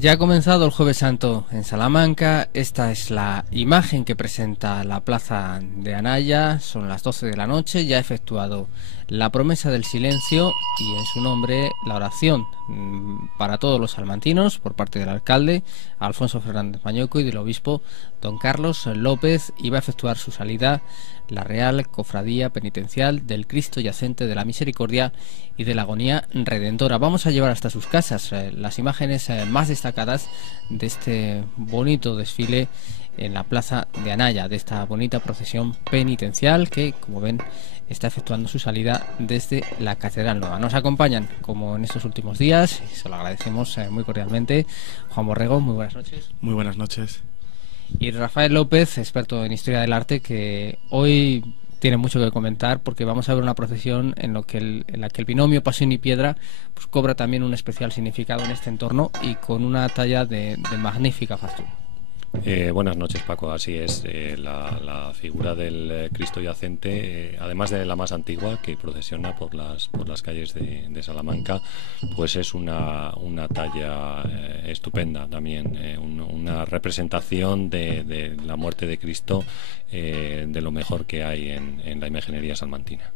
Ya ha comenzado el Jueves Santo en Salamanca. Esta es la imagen que presenta la plaza de Anaya. Son las 12 de la noche. Ya ha efectuado la promesa del silencio y en su nombre la oración para todos los salmantinos por parte del alcalde Alfonso Fernández Mañueco y del obispo don Carlos López. Y va a efectuar su salida la Real Cofradía Penitencial del Cristo Yacente de la Misericordia y de la Agonía Redentora. Vamos a llevar hasta sus casas las imágenes más destacadas de este bonito desfile en la plaza de Anaya, de esta bonita procesión penitencial que, como ven, está efectuando su salida desde la Catedral Nueva. Nos acompañan, como en estos últimos días, y se lo agradecemos muy cordialmente, Juan Borrego. Muy buenas noches. Muy buenas noches. Y Rafael López, experto en Historia del Arte, que hoy tiene mucho que comentar porque vamos a ver una procesión en la que el binomio pasión y piedra pues cobra también un especial significado en este entorno y con una talla de magnífica factura. Buenas noches, Paco. Así es, la figura del Cristo Yacente, además de la más antigua que procesiona por las calles de Salamanca, pues es una talla estupenda también, una representación de la muerte de Cristo, de lo mejor que hay en la imaginería salmantina.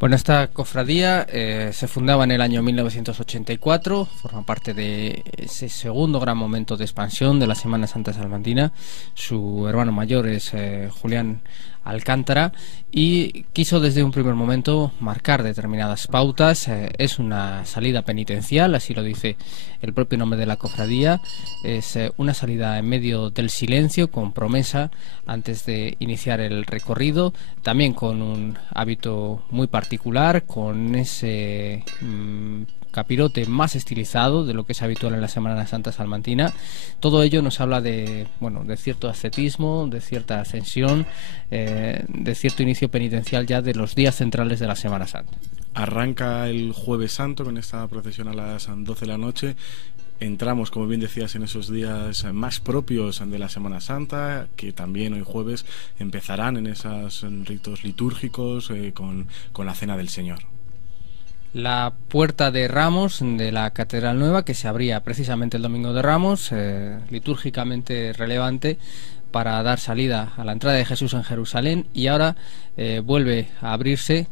Bueno, esta cofradía se fundaba en el año 1984, forma parte de ese segundo gran momento de expansión de la Semana Santa Salmantina. Su hermano mayor es Julián Alcántara y quiso desde un primer momento marcar determinadas pautas. Es una salida penitencial, así lo dice el propio nombre de la cofradía. Es una salida en medio del silencio, con promesa antes de iniciar el recorrido, también con un hábito muy particular, con ese capirote más estilizado de lo que es habitual en la Semana Santa salmantina. Todo ello nos habla de cierto ascetismo, de cierta ascensión, de cierto inicio penitencial ya de los días centrales de la Semana Santa. Arranca el Jueves Santo con esta procesión a las 12 de la noche. Entramos, como bien decías, en esos días más propios de la Semana Santa, que también hoy jueves empezarán en esos ritos litúrgicos con la Cena del Señor. La puerta de Ramos de la Catedral Nueva, que se abría precisamente el Domingo de Ramos, litúrgicamente relevante para dar salida a la entrada de Jesús en Jerusalén, y ahora vuelve a abrirse.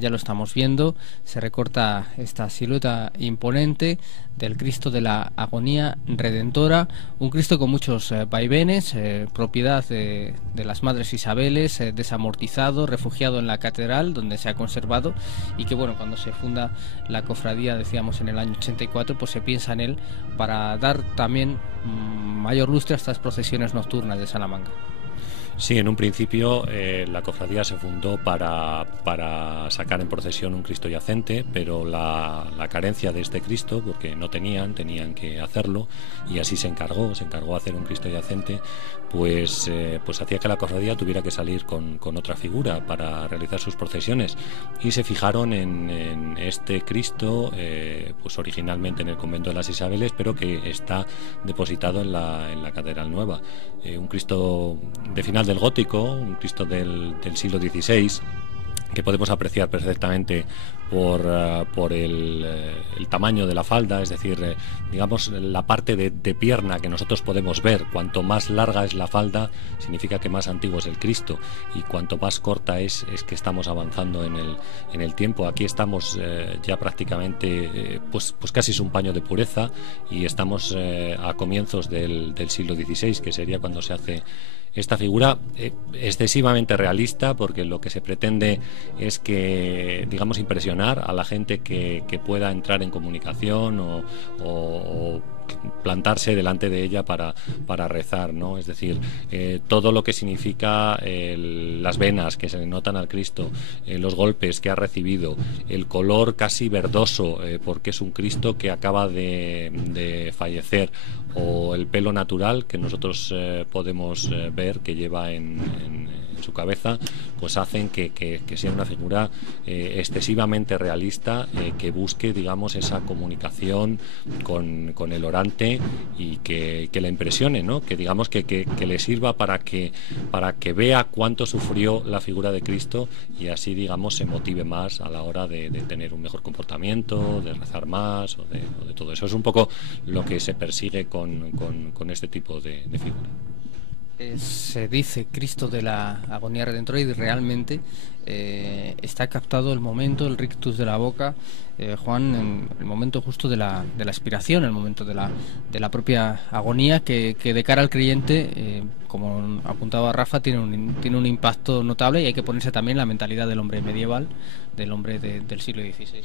Ya lo estamos viendo, se recorta esta silueta imponente del Cristo de la Agonía Redentora, un Cristo con muchos vaivenes, propiedad de las Madres Isabeles, desamortizado, refugiado en la catedral donde se ha conservado, y que cuando se funda la cofradía, decíamos en el año 84, pues se piensa en él para dar también mayor lustre a estas procesiones nocturnas de Salamanca. Sí, en un principio la cofradía se fundó para sacar en procesión un Cristo Yacente, pero la carencia de este Cristo, porque no tenían que hacerlo, y así se encargó hacer un Cristo Yacente, pues hacía que la cofradía tuviera que salir con otra figura para realizar sus procesiones, y se fijaron en este Cristo, pues originalmente en el convento de las Isabeles, pero que está depositado en la Catedral Nueva, un Cristo de final del gótico, un Cristo del siglo XVI, que podemos apreciar perfectamente por el tamaño de la falda, es decir, digamos la parte de pierna que nosotros podemos ver. Cuanto más larga es la falda, significa que más antiguo es el Cristo, y cuanto más corta es que estamos avanzando en el tiempo. Aquí estamos ya prácticamente, pues casi es un paño de pureza, y estamos a comienzos del siglo XVI, que sería cuando se hace esta figura excesivamente realista, porque lo que se pretende es que, digamos, impresionar a la gente que pueda entrar en comunicación o plantarse delante de ella para rezar, ¿no? Es decir, todo lo que significa las venas que se le notan al Cristo, los golpes que ha recibido, el color casi verdoso, porque es un Cristo que acaba de fallecer, o el pelo natural que nosotros podemos ver que lleva en su cabeza, pues hacen que sea una figura excesivamente realista, que busque, digamos, esa comunicación con el orante y que le impresione, ¿no? Que digamos que le sirva para que vea cuánto sufrió la figura de Cristo y así, digamos, se motive más a la hora de tener un mejor comportamiento, de rezar más o de todo eso. Es un poco lo que se persigue con este tipo de figura. Se dice Cristo de la agonía redentora y realmente está captado el momento, el rictus de la boca, Juan, en el momento justo de la expiración, el momento de la propia agonía que de cara al creyente, como apuntaba Rafa, tiene un impacto notable y hay que ponerse también en la mentalidad del hombre medieval, del hombre del siglo XVI.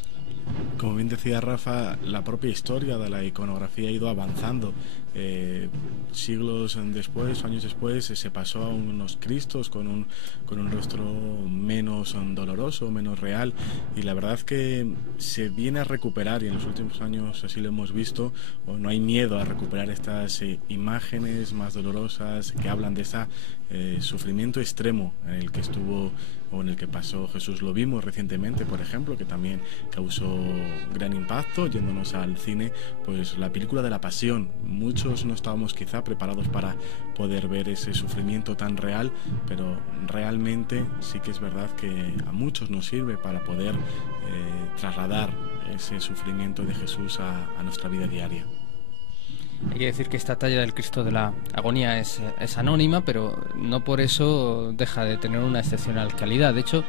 Como bien decía Rafa, la propia historia de la iconografía ha ido avanzando. Siglos después, años después, se pasó a unos Cristos con un rostro menos doloroso, menos real, y la verdad es que se viene a recuperar, y en los últimos años así lo hemos visto, o no hay miedo a recuperar estas imágenes más dolorosas que hablan de ese sufrimiento extremo en el que estuvo o en el que pasó Jesús. Lo vimos recientemente, por ejemplo, que también causó gran impacto, yéndonos al cine, pues la película de la Pasión. Muchos no estábamos quizá preparados para poder ver ese sufrimiento tan real, pero realmente sí que es verdad que a muchos nos sirve para poder trasladar ese sufrimiento de Jesús a nuestra vida diaria. Hay que decir que esta talla del Cristo de la agonía es anónima, pero no por eso deja de tener una excepcional calidad. De hecho,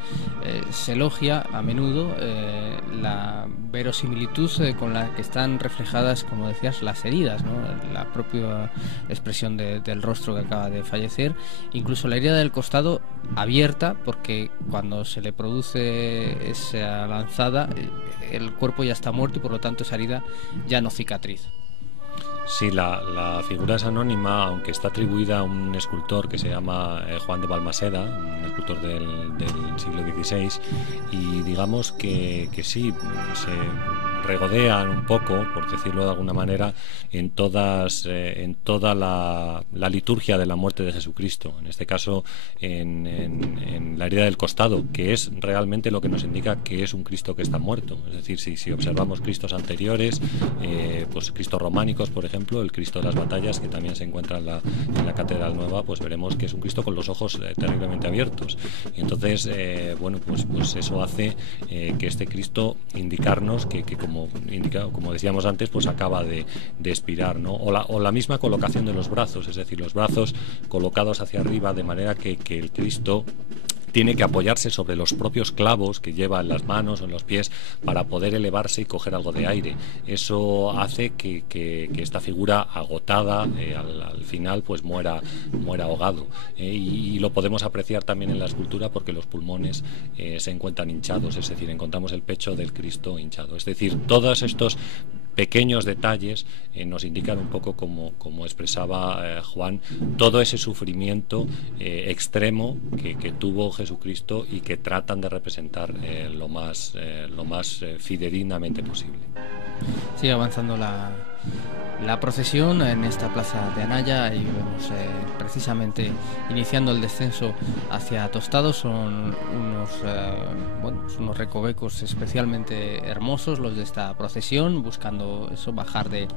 se elogia a menudo la verosimilitud con la que están reflejadas, como decías, las heridas, ¿no? La propia expresión del rostro que acaba de fallecer, incluso la herida del costado abierta, porque cuando se le produce esa lanzada, el cuerpo ya está muerto y por lo tanto esa herida ya no cicatriza. Sí, la figura es anónima, aunque está atribuida a un escultor que se llama Juan de Balmaseda, un escultor del siglo XVI, y digamos que sí, se regodean un poco, por decirlo de alguna manera, en toda la liturgia de la muerte de Jesucristo. En este caso, en la herida del costado, que es realmente lo que nos indica que es un Cristo que está muerto. Es decir, si observamos Cristos anteriores, pues Cristos románicos, por ejemplo, el Cristo de las batallas, que también se encuentra en la Catedral Nueva, pues veremos que es un Cristo con los ojos terriblemente abiertos. Y entonces, bueno, pues eso hace que este Cristo indicarnos que como decíamos antes, pues acaba de expirar, ¿no? O la misma colocación de los brazos, es decir, los brazos colocados hacia arriba, de manera que el Cristo tiene que apoyarse sobre los propios clavos que lleva en las manos o en los pies para poder elevarse y coger algo de aire. Eso hace que esta figura agotada al final pues muera ahogado. Y lo podemos apreciar también en la escultura porque los pulmones se encuentran hinchados, es decir, encontramos el pecho del Cristo hinchado. Es decir, todos estos pequeños detalles nos indican un poco, como expresaba Juan, todo ese sufrimiento extremo que tuvo Jesucristo y que tratan de representar lo más fidedignamente posible. Sigue avanzando la procesión en esta plaza de Anaya y vemos precisamente iniciando el descenso hacia Tostado. Son unos recovecos especialmente hermosos los de esta procesión, buscando eso, bajar del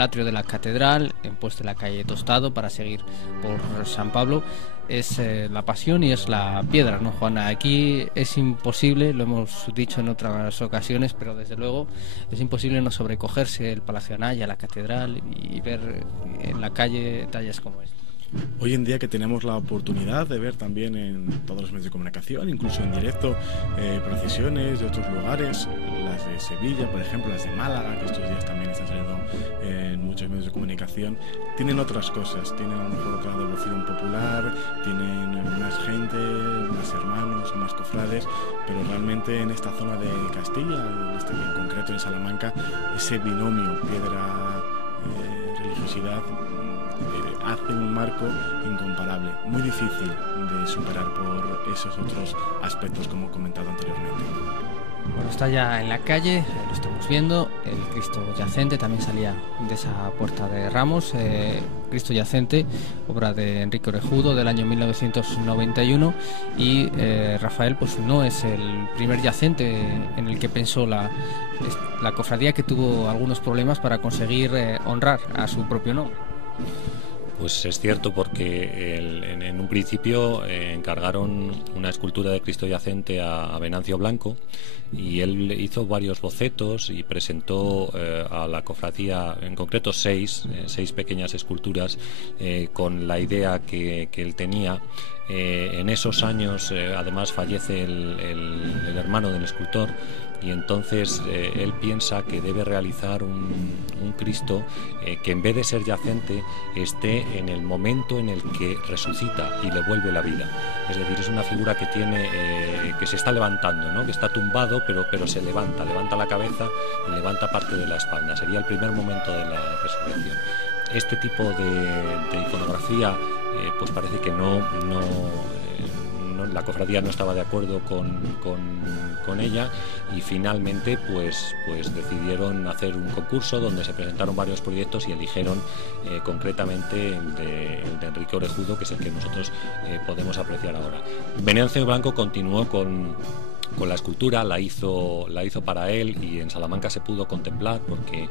atrio de la catedral, en puesto en la calle Tostado para seguir por San Pablo. Es la Pasión y es la piedra, ¿no, Juana? Aquí es imposible, lo hemos dicho en otras ocasiones, pero desde luego es imposible no sobrecogerse el Palacio de Anaya, la catedral, y ver en la calle tallas como esta. Hoy en día que tenemos la oportunidad de ver también en todos los medios de comunicación, incluso en directo, procesiones de otros lugares, las de Sevilla, por ejemplo, las de Málaga, que estos días también están saliendo en muchos medios de comunicación, tienen otras cosas, tienen a lo mejor otra devoción popular, tienen más gente, más hermanos, más cofrades, pero realmente en esta zona de Castilla, en concreto en Salamanca, ese binomio piedra-religiosidad hace un marco incomparable, muy difícil de superar por esos otros aspectos como he comentado anteriormente. Bueno, está ya en la calle, lo estamos viendo, el Cristo yacente también salía de esa puerta de Ramos, Cristo yacente, obra de Enrique Orejudo del año 1991, y Rafael pues no es el primer yacente en el que pensó la cofradía, que tuvo algunos problemas para conseguir honrar a su propio nombre. Pues es cierto, porque en un principio encargaron una escultura de Cristo yacente a Venancio Blanco, y él hizo varios bocetos y presentó a la cofradía, en concreto seis pequeñas esculturas, con la idea que él tenía. En esos años además fallece el hermano del escultor, y entonces él piensa que debe realizar un Cristo que, en vez de ser yacente, esté en el momento en el que resucita y le vuelve la vida. Es decir, es una figura que tiene que se está levantando, ¿no? Que está tumbado, pero se levanta la cabeza y levanta parte de la espalda. Sería el primer momento de la resurrección. Este tipo de iconografía pues parece que la cofradía no estaba de acuerdo con ella, y finalmente pues decidieron hacer un concurso donde se presentaron varios proyectos y eligieron concretamente el de Enrique Orejudo, que es el que nosotros podemos apreciar ahora. Venancio Blanco continuó con la escultura, la hizo para él, y en Salamanca se pudo contemplar porque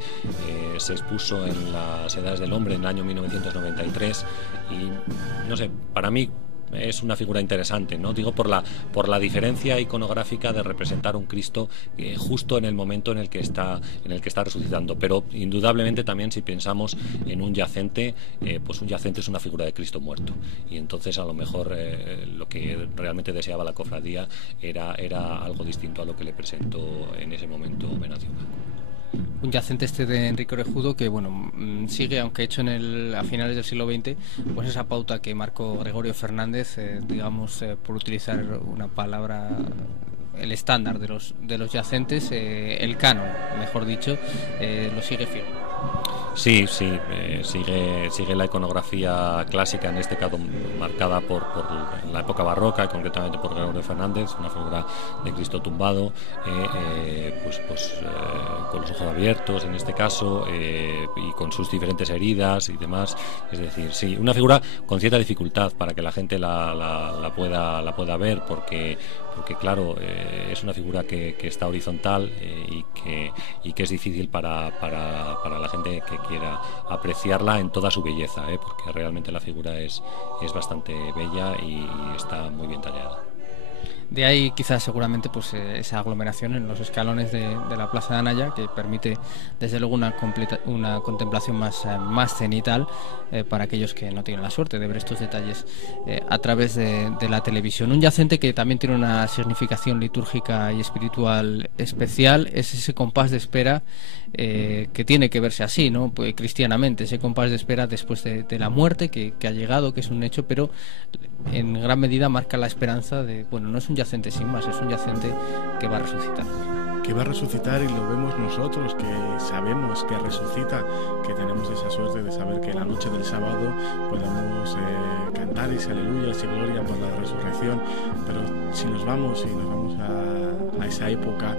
se expuso en las Edades del Hombre en el año 1993, y no sé, para mí es una figura interesante, ¿no? Digo, por la diferencia iconográfica de representar un Cristo justo en el momento en el que está resucitando. Pero indudablemente también, si pensamos en un yacente, pues un yacente es una figura de Cristo muerto, y entonces a lo mejor lo que realmente deseaba la cofradía era algo distinto a lo que le presentó en ese momento Venancio Blanco. Un yacente este de Enrique Orejudo que, bueno, sigue, aunque hecho a finales del siglo XX, pues esa pauta que marcó Gregorio Fernández, digamos, por utilizar una palabra, el estándar de los yacentes, el canon, mejor dicho, lo sigue fiel. Sí, sigue la iconografía clásica, en este caso marcada por la época barroca, y concretamente por Gregorio Fernández, una figura de Cristo tumbado, con los ojos abiertos en este caso, y con sus diferentes heridas y demás. Es decir, sí, una figura con cierta dificultad para que la gente la pueda ver, porque claro, es una figura que está horizontal, y que es difícil para la gente que quiera apreciarla en toda su belleza, porque realmente la figura es bastante bella y está muy bien tallada. De ahí quizás seguramente pues esa aglomeración en los escalones de la Plaza de Anaya, que permite desde luego una contemplación más cenital para aquellos que no tienen la suerte de ver estos detalles a través de la televisión. Un yacente que también tiene una significación litúrgica y espiritual especial es ese compás de espera, que tiene que verse así, ¿no? Pues, cristianamente, ese compás de espera después de la muerte que ha llegado, que es un hecho, pero en gran medida marca la esperanza de, bueno, no es un yacente sin más, es un yacente que va a resucitar. Que va a resucitar, y lo vemos nosotros, que sabemos que resucita, que tenemos esa suerte de saber que la noche del sábado podemos cantar ese aleluya, ese gloria por la resurrección. Pero si nos vamos a esa época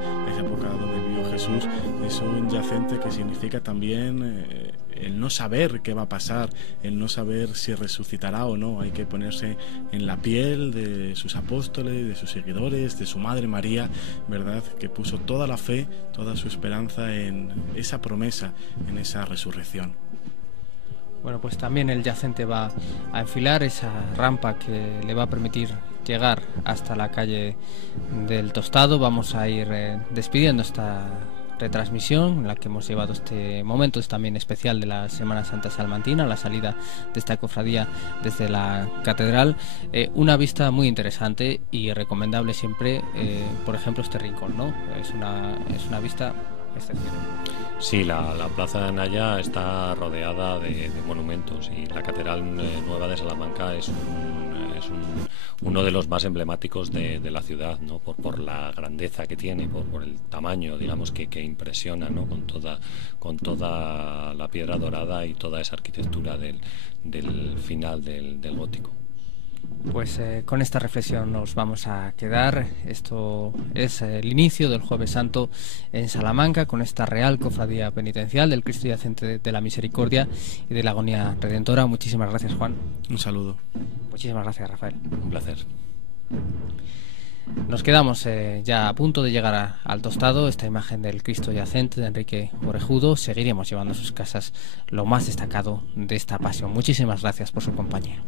donde vivió Jesús, es un yacente que significa también el no saber qué va a pasar, el no saber si resucitará o no. Hay que ponerse en la piel de sus apóstoles, de sus seguidores, de su Madre María, ¿verdad?, que puso toda la fe, toda su esperanza en esa promesa, en esa resurrección. Bueno, pues también el yacente va a enfilar esa rampa que le va a permitir llegar hasta la calle del Tostado. Vamos a ir despidiendo esta retransmisión en la que hemos llevado este momento también especial de la Semana Santa Salmantina, la salida de esta cofradía desde la catedral. Una vista muy interesante y recomendable siempre, por ejemplo, este rincón, ¿no? Es una vista excepcional. Sí, la Plaza de Anaya está rodeada de monumentos, y la Catedral Nueva de Salamanca es uno de los más emblemáticos de la ciudad, ¿no? Por la grandeza que tiene, por el tamaño, digamos, que impresiona, ¿no? Con toda la piedra dorada y toda esa arquitectura del final del gótico. Pues con esta reflexión nos vamos a quedar. Esto es el inicio del Jueves Santo en Salamanca, con esta Real Cofradía Penitencial del Cristo Yacente de la Misericordia y de la Agonía Redentora. Muchísimas gracias, Juan. Un saludo. Muchísimas gracias, Rafael. Un placer. Nos quedamos ya a punto de llegar al Tostado, esta imagen del Cristo Yacente de Enrique Orejudo. Seguiremos llevando a sus casas lo más destacado de esta pasión. Muchísimas gracias por su compañía.